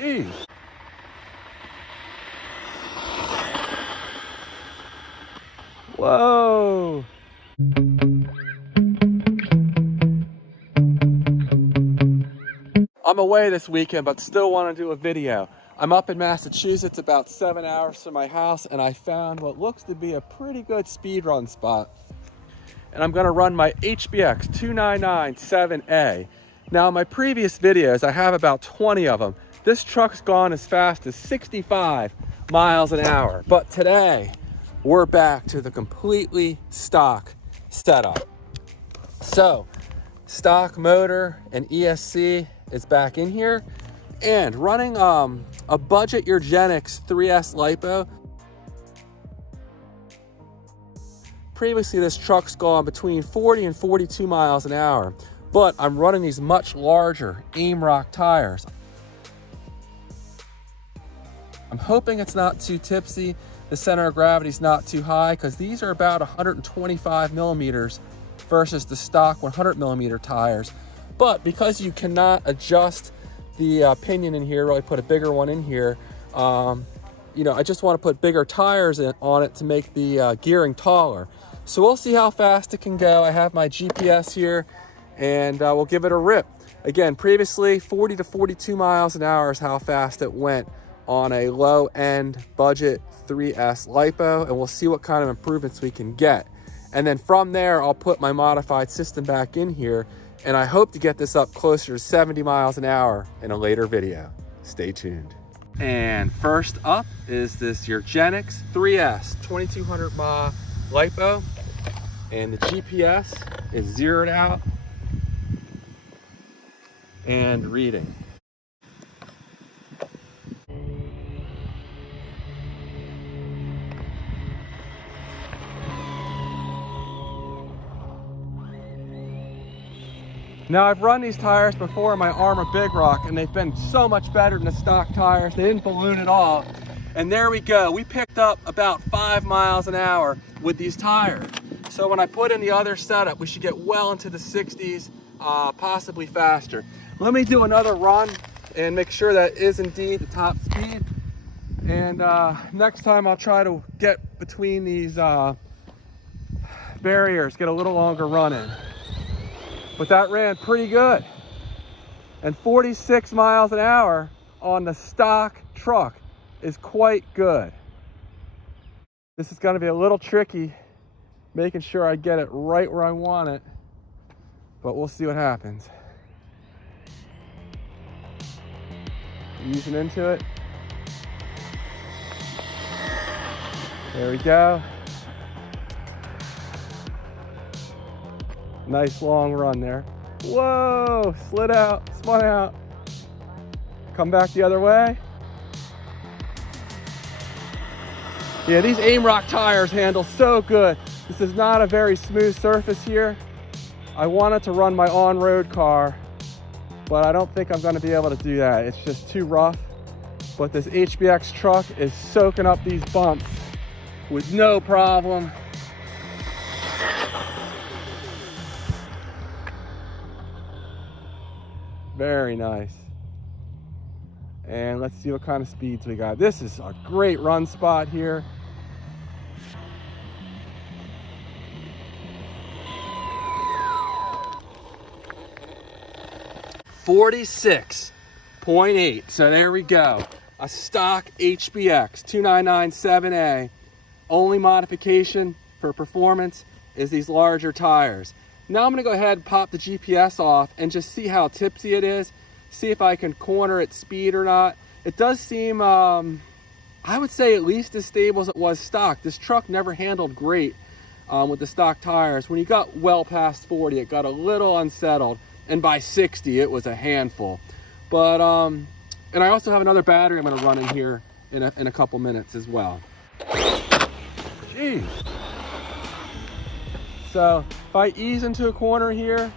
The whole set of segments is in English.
Jeez. Whoa. I'm away this weekend, but still want to do a video. I'm up in Massachusetts, about 7 hours from my house, and I found what looks to be a pretty good speed run spot. And I'm gonna run my HBX 2997A. Now in my previous videos, I have about 20 of them. This truck's gone as fast as 65 miles an hour. But today, we're back to the completely stock setup. So, stock motor and ESC is back in here. And running a budget Urgenex 3S LiPo. Previously, this truck's gone between 40 and 42 miles an hour, but I'm running these much larger AIMROCK tires. I'm hoping it's not too tipsy. The center of gravity's not too high because these are about 125 millimeters versus the stock 100 millimeter tires. But because you cannot adjust the pinion in here, really put a bigger one in here, you know, I just want to put bigger tires on it to make the gearing taller. So we'll see how fast it can go. I have my GPS here and we'll give it a rip. Again, previously 40 to 42 miles an hour is how fast it went on a low-end budget 3S LiPo, and we'll see what kind of improvements we can get. And then from there, I'll put my modified system back in here, and I hope to get this up closer to 70 miles an hour in a later video. Stay tuned. And first up is this Urgenex 3S 2200 mAh LiPo, and the GPS is zeroed out and reading. Now I've run these tires before in my AIMROCK Big Rock, and they've been so much better than the stock tires. They didn't balloon at all. And there we go. We picked up about 5 miles an hour with these tires. So when I put in the other setup, we should get well into the 60s, possibly faster. Let me do another run and make sure that is indeed the top speed. And next time I'll try to get between these barriers, get a little longer run in. But that ran pretty good. And 46 miles an hour on the stock truck is quite good. This is going to be a little tricky, making sure I get it right where I want it, but we'll see what happens. Easing into it. There we go. Nice long run there. Whoa, slid out, spun out. Come back the other way. Yeah, these AIMROCK tires handle so good. This is not a very smooth surface here. I wanted to run my on-road car, but I don't think I'm gonna be able to do that. It's just too rough. But this HBX truck is soaking up these bumps with no problem. Very nice. And let's see what kind of speeds we got. This is a great run spot here. .8. So there we go. A stock HBX 2997A. Only modification for performance is these larger tires. Now I'm gonna go ahead and pop the GPS off and just see how tipsy it is. See if I can corner its speed or not. It does seem, I would say at least as stable as it was stock. This truck never handled great with the stock tires. When you got well past 40, it got a little unsettled. And by 60, it was a handful. But, and I also have another battery I'm gonna run in here in a couple minutes as well. Jeez. So if I ease into a corner here,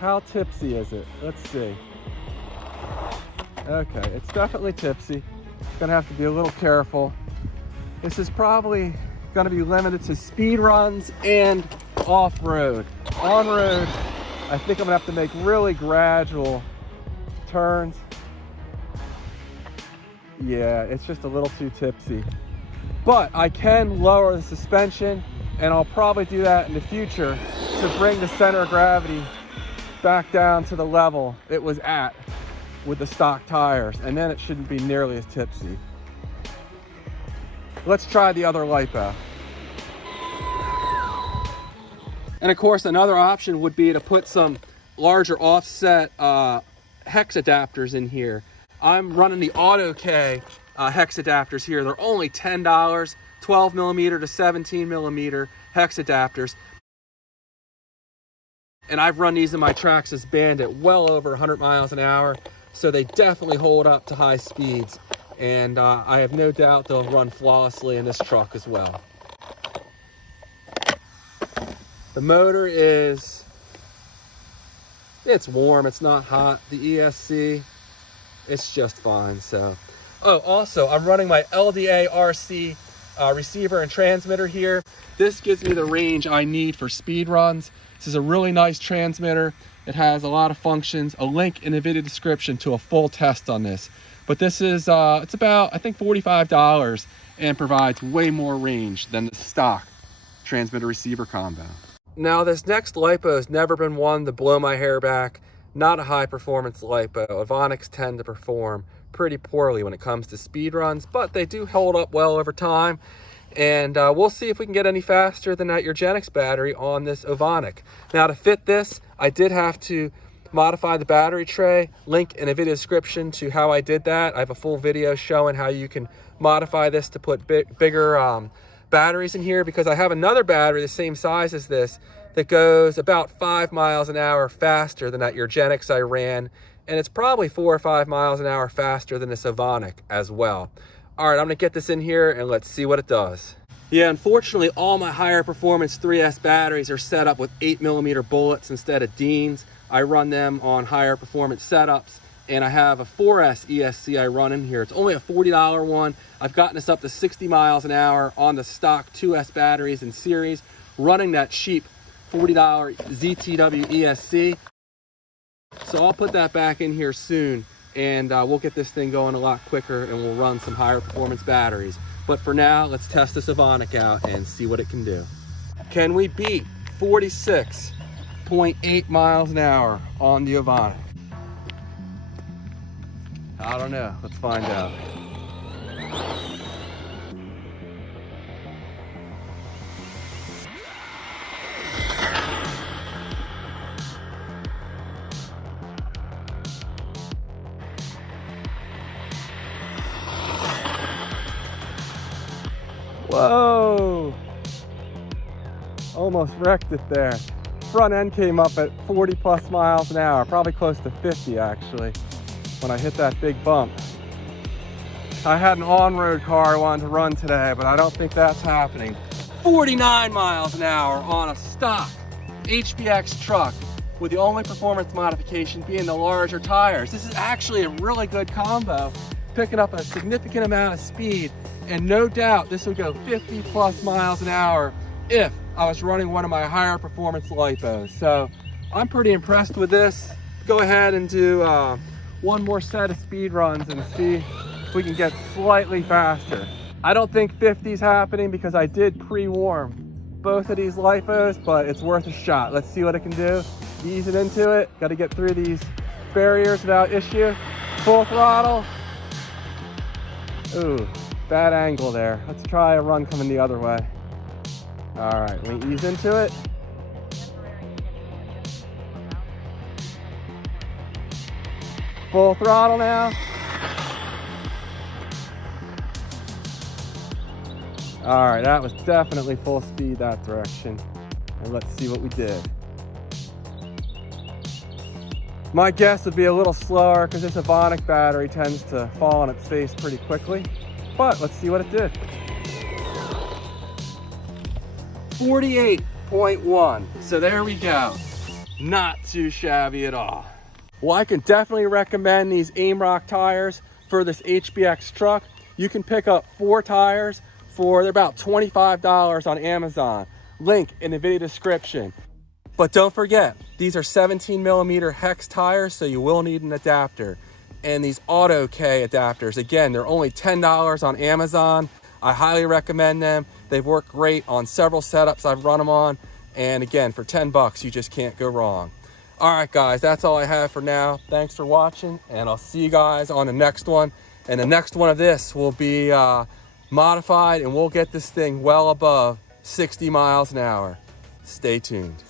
how tipsy is it? Let's see. Okay, it's definitely tipsy. Gonna have to be a little careful. This is probably gonna be limited to speed runs and off-road. On-road, I think I'm gonna have to make really gradual turns. Yeah, it's just a little too tipsy. But I can lower the suspension, and I'll probably do that in the future to bring the center of gravity back down to the level it was at with the stock tires, and then it shouldn't be nearly as tipsy. Let's try the other LiPo. And of course, another option would be to put some larger offset hex adapters in here. I'm running the AUTOKAY hex adapters here. They're only $10, 12 millimeter to 17 millimeter hex adapters. And I've run these in my Traxxas Bandit well over 100 miles an hour, so they definitely hold up to high speeds. And I have no doubt they'll run flawlessly in this truck as well. The motor it's warm, it's not hot. The ESC, it's just fine, so. Oh, also, I'm running my LDR RC receiver and transmitter here. This gives me the range I need for speed runs. This is a really nice transmitter. It has a lot of functions, a link in the video description to a full test on this. But this is, it's about, I think, $45 and provides way more range than the stock transmitter receiver combo. Now, this next LiPo has never been one to blow my hair back. Not a high performance LiPo. Avonics tend to perform pretty poorly when it comes to speed runs, but they do hold up well over time. And we'll see if we can get any faster than that Urgenex battery on this Avonic. Now, to fit this, I did have to modify the battery tray. Link in the video description to how I did that. I have a full video showing how you can modify this to put bigger batteries in here, because I have another battery the same size as this that goes about 5 miles an hour faster than that Urgenex I ran, and it's probably 4 or 5 miles an hour faster than this Avonic as well. All right, I'm gonna get this in here and let's see what it does. Yeah, unfortunately, all my higher performance 3S batteries are set up with 8 millimeter bullets instead of Deans. I run them on higher performance setups, and I have a 4S ESC I run in here. It's only a $40 one. I've gotten this up to 60 miles an hour on the stock 2S batteries in series, running that cheap $40 ZTW ESC. So I'll put that back in here soon, and we'll get this thing going a lot quicker, and we'll run some higher performance batteries. But for now, let's test this Avonic out and see what it can do. Can we beat 46.8 miles an hour on the Avonic? I don't know. Let's find out. Whoa! Almost wrecked it there. Front end came up at 40 plus miles an hour, probably close to 50 actually, when I hit that big bump. I had an on-road car I wanted to run today, but I don't think that's happening. 49 miles an hour on a stock HBX truck, with the only performance modification being the larger tires. This is actually a really good combo, picking up a significant amount of speed, and no doubt this would go 50 plus miles an hour if I was running one of my higher performance LiPos. So I'm pretty impressed with this. Go ahead and do one more set of speed runs and see if we can get slightly faster. I don't think 50 is happening because I did pre-warm both of these LiPos, but it's worth a shot. Let's see what it can do. Ease it into it. Got to get through these barriers without issue. Full throttle. Ooh, bad angle there. Let's try a run coming the other way. All right, we ease into it. Full throttle now. All right, that was definitely full speed that direction. And let's see what we did. My guess would be a little slower because this Avonic battery tends to fall on its face pretty quickly. But let's see what it did. 48.1. So there we go. Not too shabby at all. Well, I can definitely recommend these AIMROCK tires for this HBX truck. You can pick up 4 tires they're about $25 on Amazon. Link in the video description. But don't forget, these are 17 millimeter hex tires, so you will need an adapter. and these AUTOKAY adapters. Again, they're only $10 on Amazon. I highly recommend them. They've worked great on several setups I've run them on. And again, for 10 bucks, you just can't go wrong. All right, guys, that's all I have for now. Thanks for watching, and I'll see you guys on the next one. And the next one of this will be modified, and we'll get this thing well above 60 miles an hour. Stay tuned.